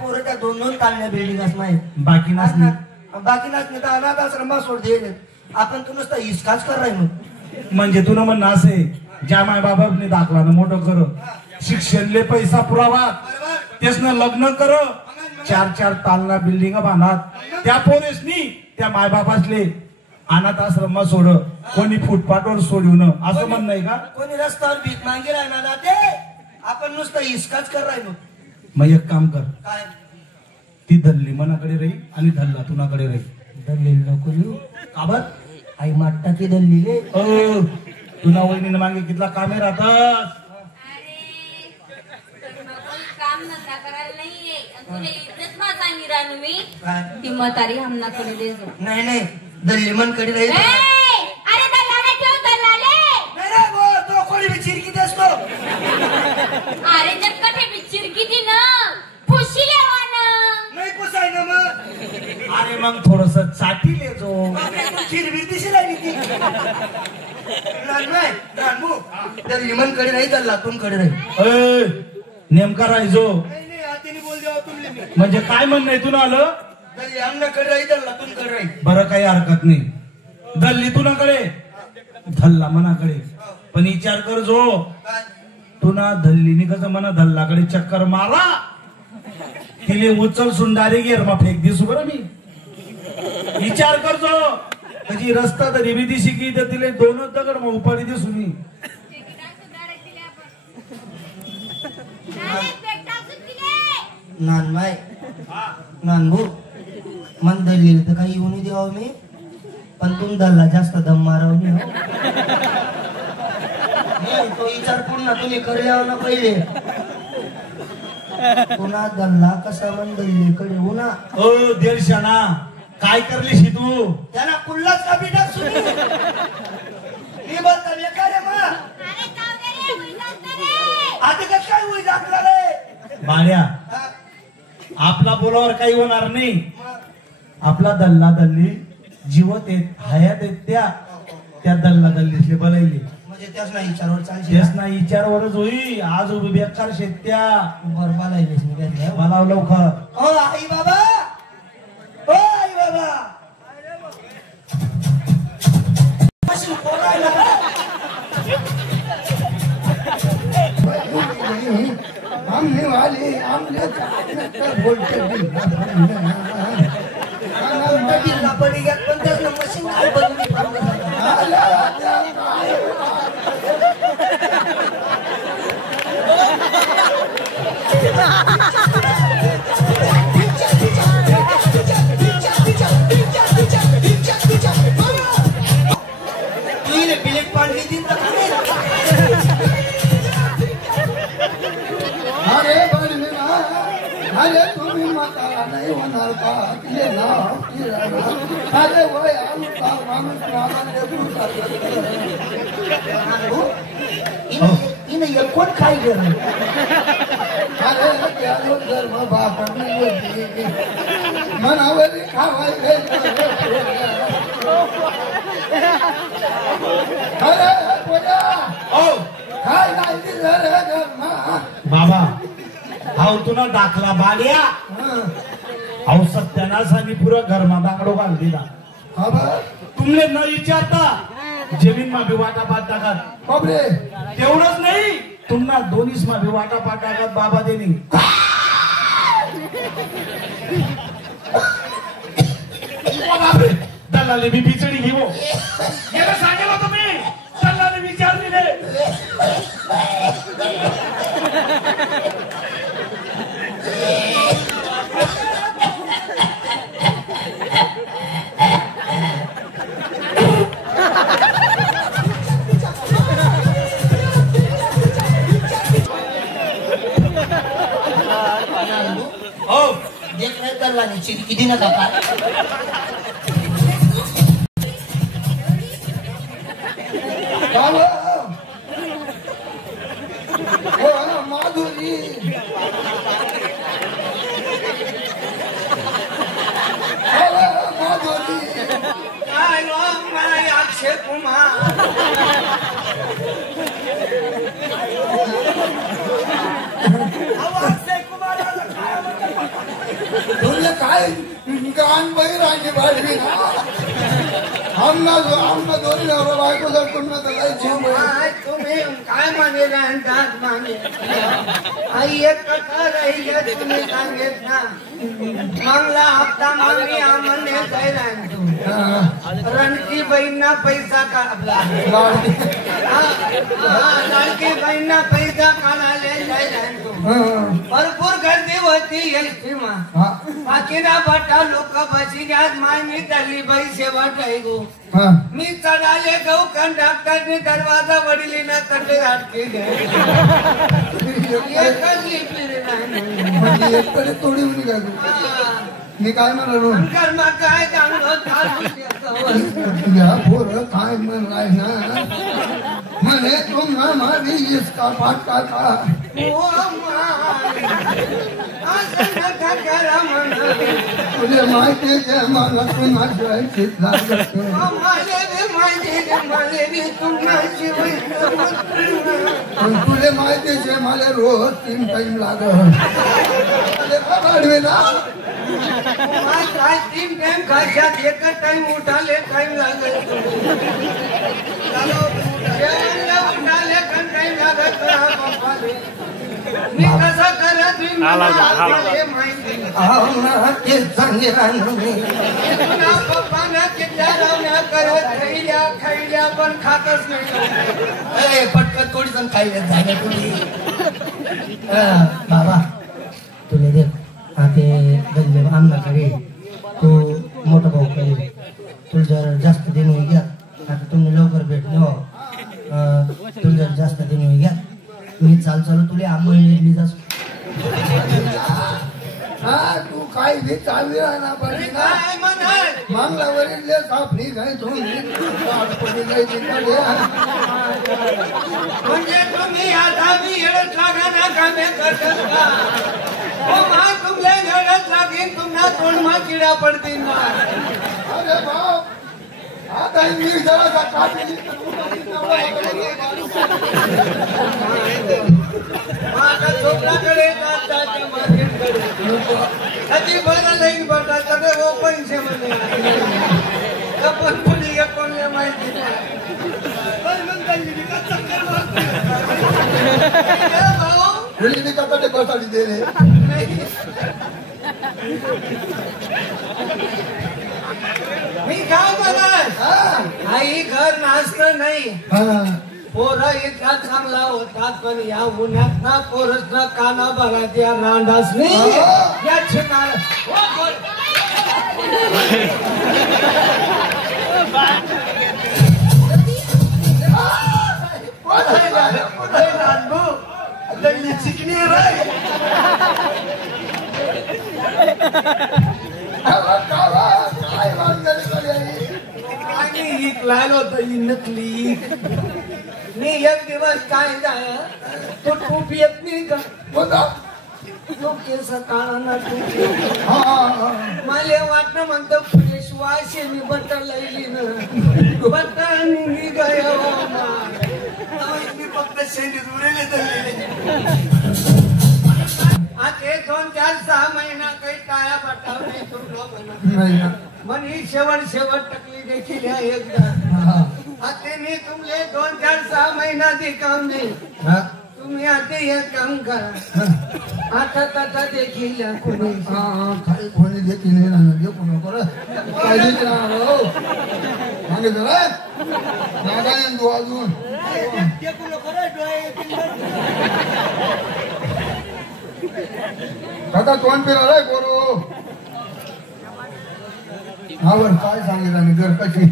पोरं त्या 2-2 तालण्या बिल्डिंग नाही बाकी नाही तर अनाथ आश्रम सोड दे आपण तू नुसता हिसकाच कर राही मग म्हणजे तुला म्हणणं असे ज्या माय बाबाने दाखला ना मोठं कर शिक्षणले पैसा पुरावा तेच ना लग्न कर 4-4 तालना बिल्डिंग बांधत त्या पोरेसनी त्या माय बाबासले अनाथ आश्रम सोड कोणी फुटपाथवर सोडून असं म्हणणं आहे का कोणी रस्त्यावर भीक मागे राहणार ना ते आपण नुसतं हिसकाच कर राही मग एक काम कर काय ती धल्ली मनाकडे राही आणि धल्ला तुनाकडे राही दल्ली नको लिहू काबर आई माट्टा की दल्ली रे तुला वहिनीने मागे कितला कामे राहतात काम नका करायला नाहीये तुला इज्जत मा सांगी रानू मी ती म्हातारी हमना कडे देजो नाही दल्ली मन कडे राहील अरे दल्लाला ठेव दल्लाले नाही रे वो तो कोणी भी चिरकी देस तो अरे जब कठे भी चिरकी दी ना फुशी लेवाना नाही पुसाय ना मग अरे मग थोडस चाटी ले जो चिरबीर दिशी लागली ती नाही रानबू दल्ली मन कडे राहील दल्ला तुम कडे राहील नेमका राहायचो नाही हातीने बोल द्यावा तुमले म्हणजे काय म्हणणं आहे तुला आलं दल्ली आमनाकडे राहील दल्ला तुम कडे राहील बरं काही हरकत नाही दल्ली तुनाकडे धल्ला मनाकडे पण विचार कर जो तुना धल्लीने कसं म्हणा धल्लाकडे चक्कर मारा तिले उचल सुंडारी गेर मग फेक दिसू बरं मी विचार कर जो म्हणजे रस्ता तरी बी दिशी की तर तिले 2 दगड मग उपाडी दिसू मी नानबाई नानभू मन दल्ली तर काही येऊन द्यावं मी पण तुम दल्ला जास्त दम मारवली हो तो विचार पूर्ण तुम्ही करल्यावर ना पहिले पुन्हा दल्ला कसा मन दल्लीकडे उन्हा ओ देरशाना काय करलीशी तू त्यांना कुल्लाच का बिटा सुनी मी बोलता बेकार आहे मा आता कसं काय होई दाखला रे बाड्या आपला बोलावर काही होणार नाही आपला दल्ला दल्ली जीवत येत हयात येत त्या दल्ला दल्लीसले बलायले म्हणजे त्याच नाही विचारवर चालशील तेच नाही विचारवरच होई आज उभी बेकार शेत्या बरं बलायलेस मी घेतल्या मला लवकर ओ आई बाबा ओ आई बाबा अशी बोलायला हमने वाले हमने बोलते दिल्ला पडी गया पण त्याचं मशीन काय बदलून बिलेट पाडली ती अरे तुम्ही म्हातारा नाही होणार का तिले नाव अरे वय माणूस हिने कोण खाई गेलं अरे त्यालो धर्म बापाने होती मनावर खावाय अरे काय नाही धर्म बाबा हाव तुला दाखला बाड्या हाव सत्यानाश आणि पुरा घरमा बांगडो घाल दिला तुमले न विचारता जमीन मा भी वाटा पाट टाकत बापरे तेवढंच नाही तुम्हाला दोन्हीच मा भी वाटा पाट टाकत बाबा देनी बापरे दलाले मी बिचडी घेऊ याला सांगेल तुम्ही दलाले विचार दिले देख रहे दल्ला ने चिरकी दी ना का माधुरी माधुरी काय माय अक्षय कुमार अक्षय कुमार गाण बाई राजी वाढली ना आमना दोन्ही नवरा बायको जर पुन्हा तर तुम्ही काय माने राहतात माने आई एक कथा राहिली तुम्ही सांगेत ना मागला हप्ता मागणी आम्हाला जायला रणकी बहीणना पैसा काढला लाडकी बहीणना पैसा काढायला जायला भरपूर गर्दी होती एसटीमा बाकीना बटा लोक बसी आज मागणी चालली बाई शेवट आहे गो मी चढाले गहू कंडक्टरने दरवाजा वडिली ना तडे अटके एककडे तोडी मी काय म्हणालो कर्म काय चांगलं पोर काय म्हणलाय ना म्हणे तुम्हा मारी इसका फाटका का तुझे माहिती जे मला पुन्हा तुले माहिती जे मला रोज 3 टाइम लागत काय 3 टाइम खाशात एकच टाइम उठाले टाइम लागत उठाले पण टाइम लागत मी कसं करत माहिती पप्पाना किती लावण्या करत खैल्या पण खातच नाही पटकन थोडी जण काही झाले तुम्ही बाबा तुला दे ते गल्ले अन्नाकडे तू मोठा भाऊ कडे तुला जर जास्त दिन होई घ्या आता तुम्ही लवकर भेटले हो तुला जर जास्त दिन होई घ्या मी चालू तुला आंबोळी जास तू काय बी चालू आहे ना पाहिजे काय म्हणत मांगलावरील सापडी काय म्हणजे तुम्ही आता मी येडत लागा ना कामे करतात का हो मा तुमले येडत लागेल तुम्हाला तोंडमा किडा पडतील ना अरे बाप आता मी जरा कापली माझ्या छोकराकडे मार्केटकडे कधी बरं नाही बघा सगळे हो पैसे मध्ये पण कुणी कोणले माहिती भाऊ ते बसाडी दे रे मी काय म्हणत आई घर नाचत नाही पोरं इतका चांगला होतात पण या उन्हात ना पोरस ना काना भरा त्या रांडास नाही या ठिकाण चिकनी राय आणि लाल होत ही नकली मी एक दिवस काय झालं तो टोपी येत नाही का होता तो केस काढा टोपी मला वाटणं म्हणतो श्वास मी बट्टा लायली ना बट्टा निघी गया मी फक्त शेंडीत उरेले आता 2-4-6 महिना काही टाळ्या पटाव नाही तुमला पण ही शेवट टकली देखील एकदा आता मी तुमले 2-4-6 महिना दे काम नाही तुम्ही आता एक काम करा आता देखील कोणी कोणी देखील नाही राहणार जे कोणा कर काय देखील मागे जरा नागाने दो अजून दादा तोंड फिरायला बोरो हावर काय सांगितलं घर कशी